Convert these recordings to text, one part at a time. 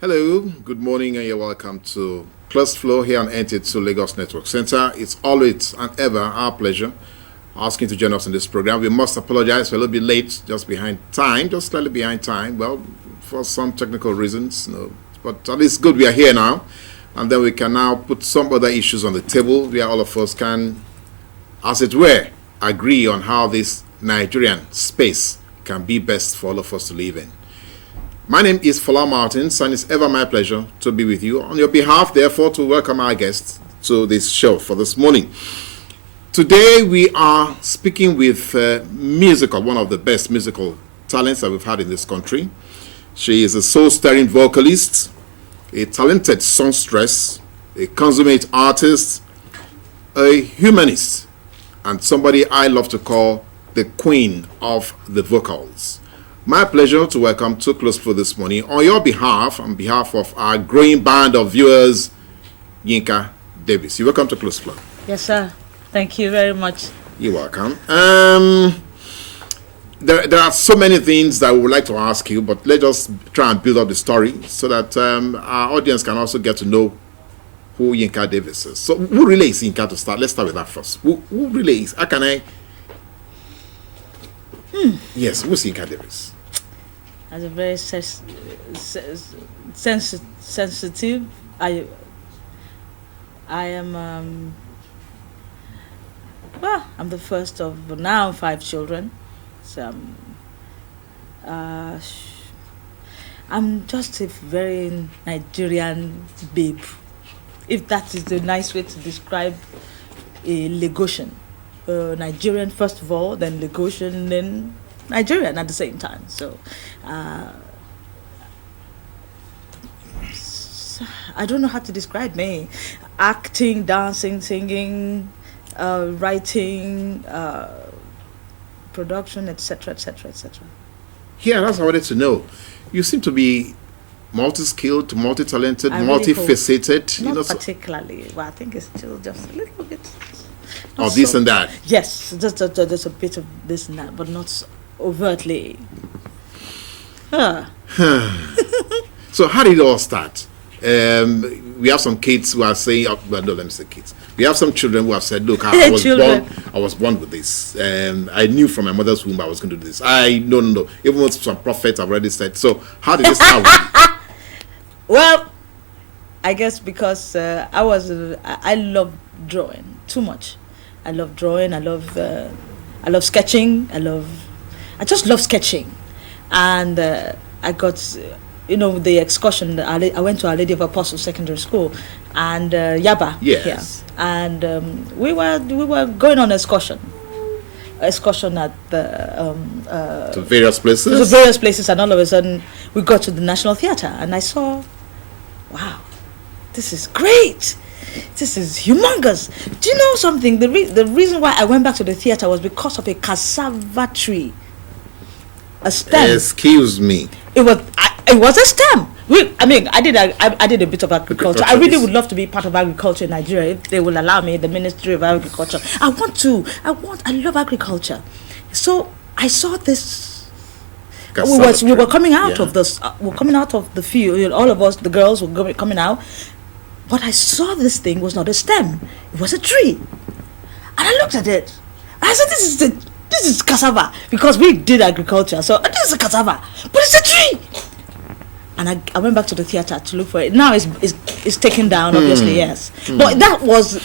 Hello, good morning, and you're welcome to Close Flow here on NT2 Lagos Network Center. It's always and ever our pleasure asking you to join us in this program. We must apologize, we're a little bit late, just slightly behind time. Well, for some technical reasons, but at least good we are here now, and then we can now put some other issues on the table where all of us can, as it were, agree on how this Nigerian space can be best for all of us to live in. My name is Fola Martins, and it's ever my pleasure to be with you. On your behalf, therefore, to welcome our guests to this show for this morning. Today, we are speaking with one of the best musical talents that we've had in this country. She is a soul-stirring vocalist, a talented songstress, a consummate artist, a humanist, and somebody I love to call the queen of the vocals. My pleasure to welcome to Close Flow this morning on your behalf, on behalf of our growing band of viewers, Yinka Davies. You're welcome to Close Flow. Yes, sir. Thank you very much. You're welcome. There are so many things that we would like to ask you, but let's just try and build up the story so that our audience can also get to know who Yinka Davies is. So who really is Yinka to start? Let's start with that first. Who really is? How can I? Yes, who's Yinka Davies? As a very sensitive, I am, I'm the first of now 5 children. So I'm just a very Nigerian babe, if that is the nice way to describe a Lagosian. Nigerian first of all, then Lagosian, then Nigerian at the same time. So I don't know how to describe me. Acting, dancing, singing, writing, production, etc., etc., etc. Yeah, that's what I wanted to know. You seem to be multi-skilled, multi-talented, multifaceted. Not particularly. Well, I think it's still just a little bit. Of this and that. Yes, just a bit of this and that, but not overtly. So how did it all start? We have some kids who are saying, well, no, let me say kids. We have some children who have said, look, I was born with this. I knew from my mother's womb I was going to do this. No. Even with some prophets have already said. So how did this start with you? Well, I guess because I love drawing too much. I love drawing. I love sketching. I just love sketching, and I got, the excursion. I went to Our Lady of Apostles Secondary School, and Yaba. Yes. Here, and we were going on excursion at the to various places. To various places, and all of a sudden we got to the National Theatre, and I saw, wow, this is great. This is humongous. Do you know something? The reason why I went back to the theater was because of a cassava tree, a stem. Excuse me. It was a stem. I did a bit of agriculture. I really would love to be part of agriculture in Nigeria if they will allow me. The Ministry of Agriculture. I love agriculture. So I saw this. We were coming out of this. We're coming out of the field. All of us, the girls, were coming out. But I saw this thing was not a stem; it was a tree, and I looked at it. I said, "This is cassava," because we did agriculture. So this is a cassava, but it's a tree. And I went back to the theater to look for it. Now it's taken down, obviously, yes. But that was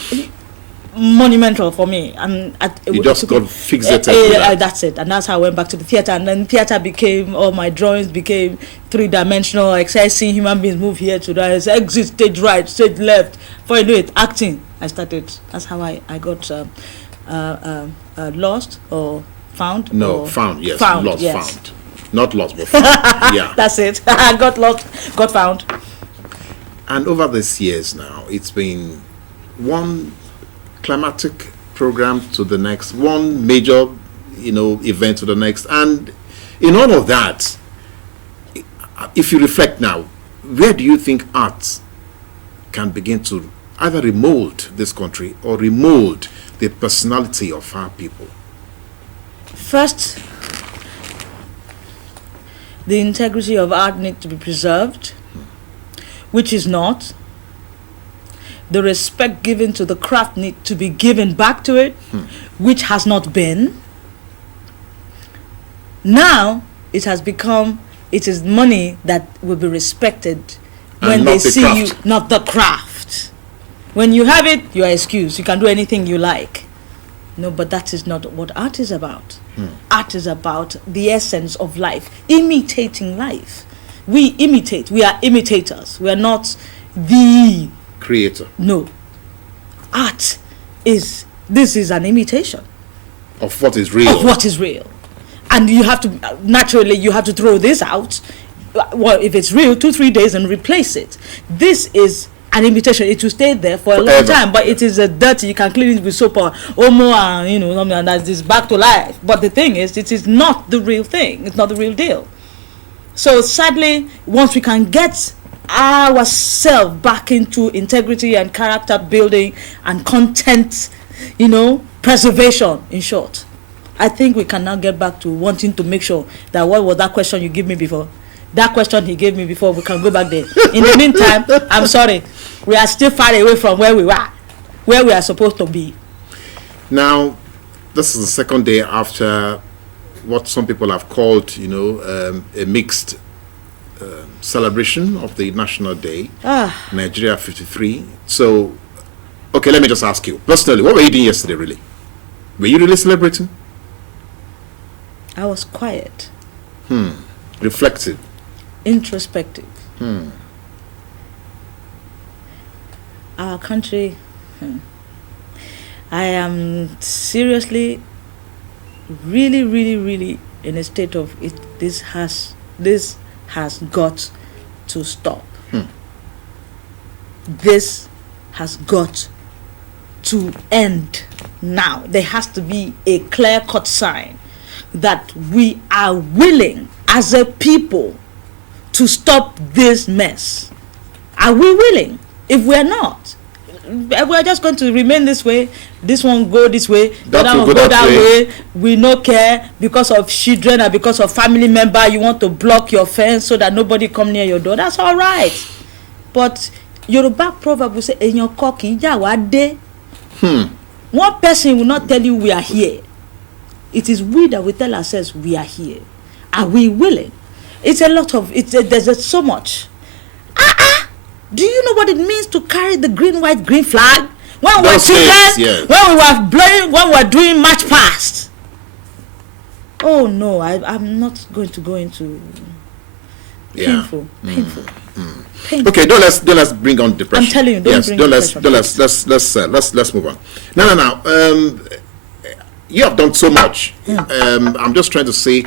monumental for me, and you just got fixated. That's it, and that's how I went back to the theater. And then theater became, all my drawings became 3-dimensional. Like I see human beings move here to there, exit stage right, stage left. Before I do it, acting. I started. That's how I got lost or found. No, or found. Yes, found, lost, yes. found. Not lost, but found. Yeah, that's it. I got lost, got found. And over these years now, it's been one climatic program to the next, one major, event to the next, and in all of that, if you reflect now, where do you think art can begin to either remold this country or remold the personality of our people? First, the integrity of art needs to be preserved. which is not. The respect given to the craft need to be given back to it, which has not been. Now it has become, it is money that will be respected when they see you, not the craft. When you have it, you are excused. You can do anything you like. No, but that is not what art is about. Art is about the essence of life, imitating life. We imitate. We are imitators. We are not the creator. No. Art is, this is an imitation. Of what is real. Of what is real. And you have to, naturally, you have to throw this out. Well, if it's real, 2-3 days and replace it. This is an imitation. It will stay there for a long time, but it is a dirty. You can clean it with soap or omo and and that is back to life. But the thing is, it is not the real thing. It's not the real deal. So sadly, once we can get ourselves back into integrity and character building and content, preservation, in short, I think we can now get back to wanting to make sure that what was that question you gave me before? That question he gave me before, we can go back there. In the meantime, I'm sorry, we are still far away from where we were, where we are supposed to be. Now, this is the second day after what some people have called, a mixed celebration of the National Day, Nigeria 53. So, okay, let me just ask you, personally, what were you doing yesterday, really? Were you really celebrating? I was quiet. Reflective. Introspective. Our country, I am seriously, really, really, really in a state of it. This has got to stop. This has got to end now. There has to be a clear-cut sign that we are willing as a people to stop this mess. Are we willing? If we're not, we're just going to remain this way. This one go this way, that one go that way. We no care because of children or because of family member. You want to block your fence so that nobody come near your door. That's all right. But Yoruba proverb will say, "In your cocky, jawade." One person will not tell you we are here. It is we that will tell ourselves we are here. Are we willing? It's a lot of there's so much. Do you know what it means to carry the green, white, green flag? When we were children, when we were blowing, when we were doing march past. Oh no, I'm not going to go into painful. Okay, don't let's bring on depression. I'm telling you, let's move on. No. You have done so much. I'm just trying to see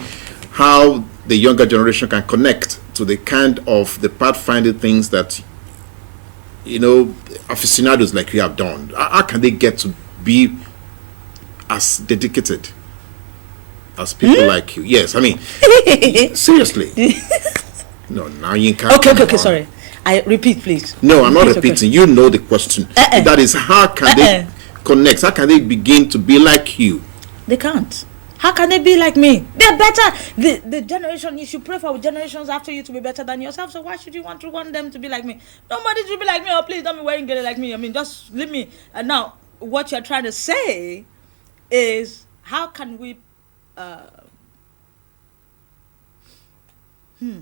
how the younger generation can connect to the kind of the pathfinding things that aficionados like you have done. How can they get to be as dedicated as people like you? Yes, I mean, seriously. No, now Yinka. Okay, sorry. I repeat, please. No, I'm not repeating. You know the question. That is, how can they connect? How can they begin to be like you? They can't. How can they be like me? They're better. The generation, you should pray for generations after you to be better than yourself. So why should you want them to be like me? Nobody should be like me. Oh, please don't be wearing it like me. I mean, just leave me. And now, what you're trying to say is, how can we